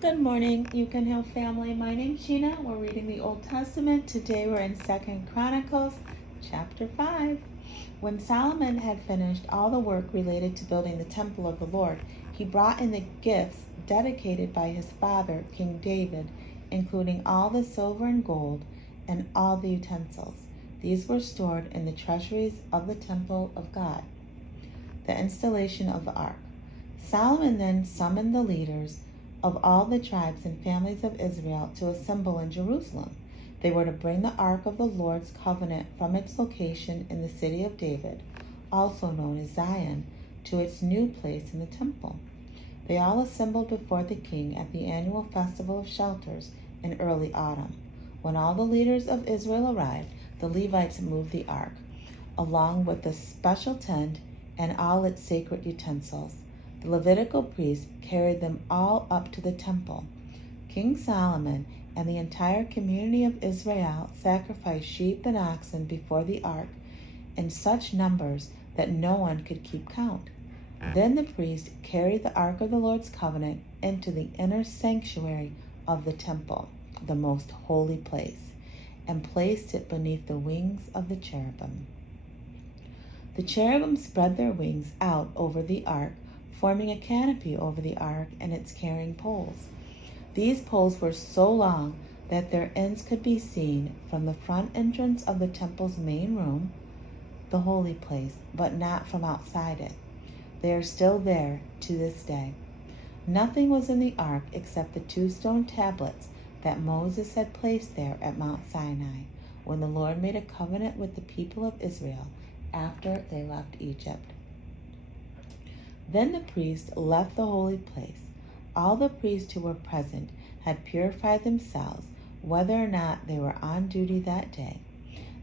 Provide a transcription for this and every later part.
Good morning, You Can Help family. My name's Shena. We're reading the Old Testament. Today we're in 2 Chronicles, chapter 5. When Solomon had finished all the work related to building the temple of the Lord, he brought in the gifts dedicated by his father, King David, including all the silver and gold and all the utensils. These were stored in the treasuries of the temple of God. The installation of the ark. Solomon then summoned the leaders of all the tribes and families of Israel to assemble in Jerusalem. They were to bring the ark of the Lord's covenant from its location in the city of David, also known as Zion, to its new place in the temple. They all assembled before the king at the annual festival of shelters in early autumn. When all the leaders of Israel arrived, the Levites moved the ark, along with the special tent and all its sacred utensils. The Levitical priests carried them all up to the temple. King Solomon and the entire community of Israel sacrificed sheep and oxen before the ark in such numbers that no one could keep count. Then the priests carried the ark of the Lord's covenant into the inner sanctuary of the temple, the most holy place, and placed it beneath the wings of the cherubim. The cherubim spread their wings out over the ark, forming a canopy over the ark and its carrying poles. These poles were so long that their ends could be seen from the front entrance of the temple's main room, the holy place, but not from outside it. They are still there to this day. Nothing was in the ark except the 2 stone tablets that Moses had placed there at Mount Sinai when the Lord made a covenant with the people of Israel after they left Egypt. Then the priests left the holy place. All the priests who were present had purified themselves, whether or not they were on duty that day.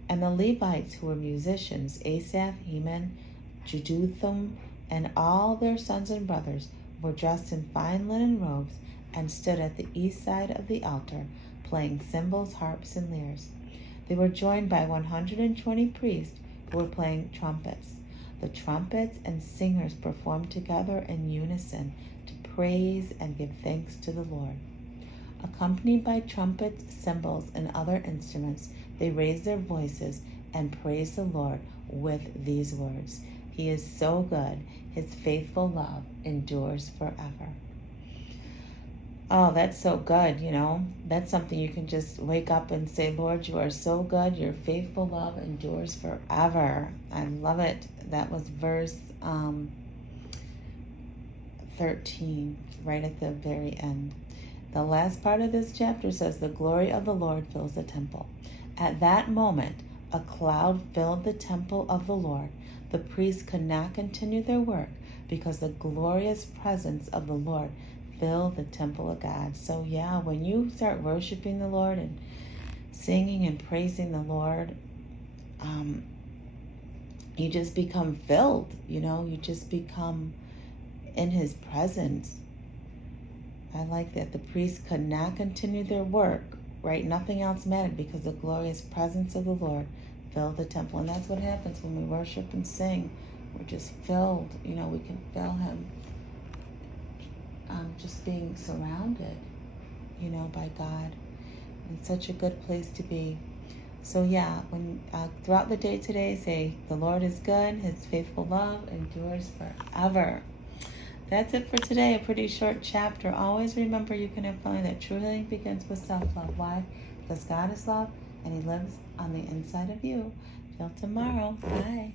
And the Levites, who were musicians, Asaph, Heman, Jeduthun, and all their sons and brothers, were dressed in fine linen robes and stood at the east side of the altar, playing cymbals, harps, and lyres. They were joined by 120 priests who were playing trumpets. The trumpets and singers performed together in unison to praise and give thanks to the Lord. Accompanied by trumpets, cymbals, and other instruments, they raised their voices and praised the Lord with these words: He is so good, His faithful love endures forever. Oh, that's so good, That's something you can just wake up and say, Lord, you are so good. Your faithful love endures forever. I love it. That was verse 13, right at the very end. The last part of this chapter says, the glory of the Lord fills the temple. At that moment, a cloud filled the temple of the Lord. The priests could not continue their work because the glorious presence of the Lord filled the temple of God. So yeah, when you start worshiping the Lord and singing and praising the Lord, you just become filled, you just become in His presence. I like that. The priests could not continue their work, right? Nothing else mattered because the glorious presence of the Lord filled the temple. And that's what happens when we worship and sing. We're just filled, we can feel Him just being surrounded, by God. It's such a good place to be. So yeah, when throughout the day today, say, the Lord is good, His faithful love endures forever. That's it for today. A pretty short chapter. Always remember, you can have fun. That true healing begins with self-love. Why? Because God is love and He lives on the inside of you. Till tomorrow. Bye.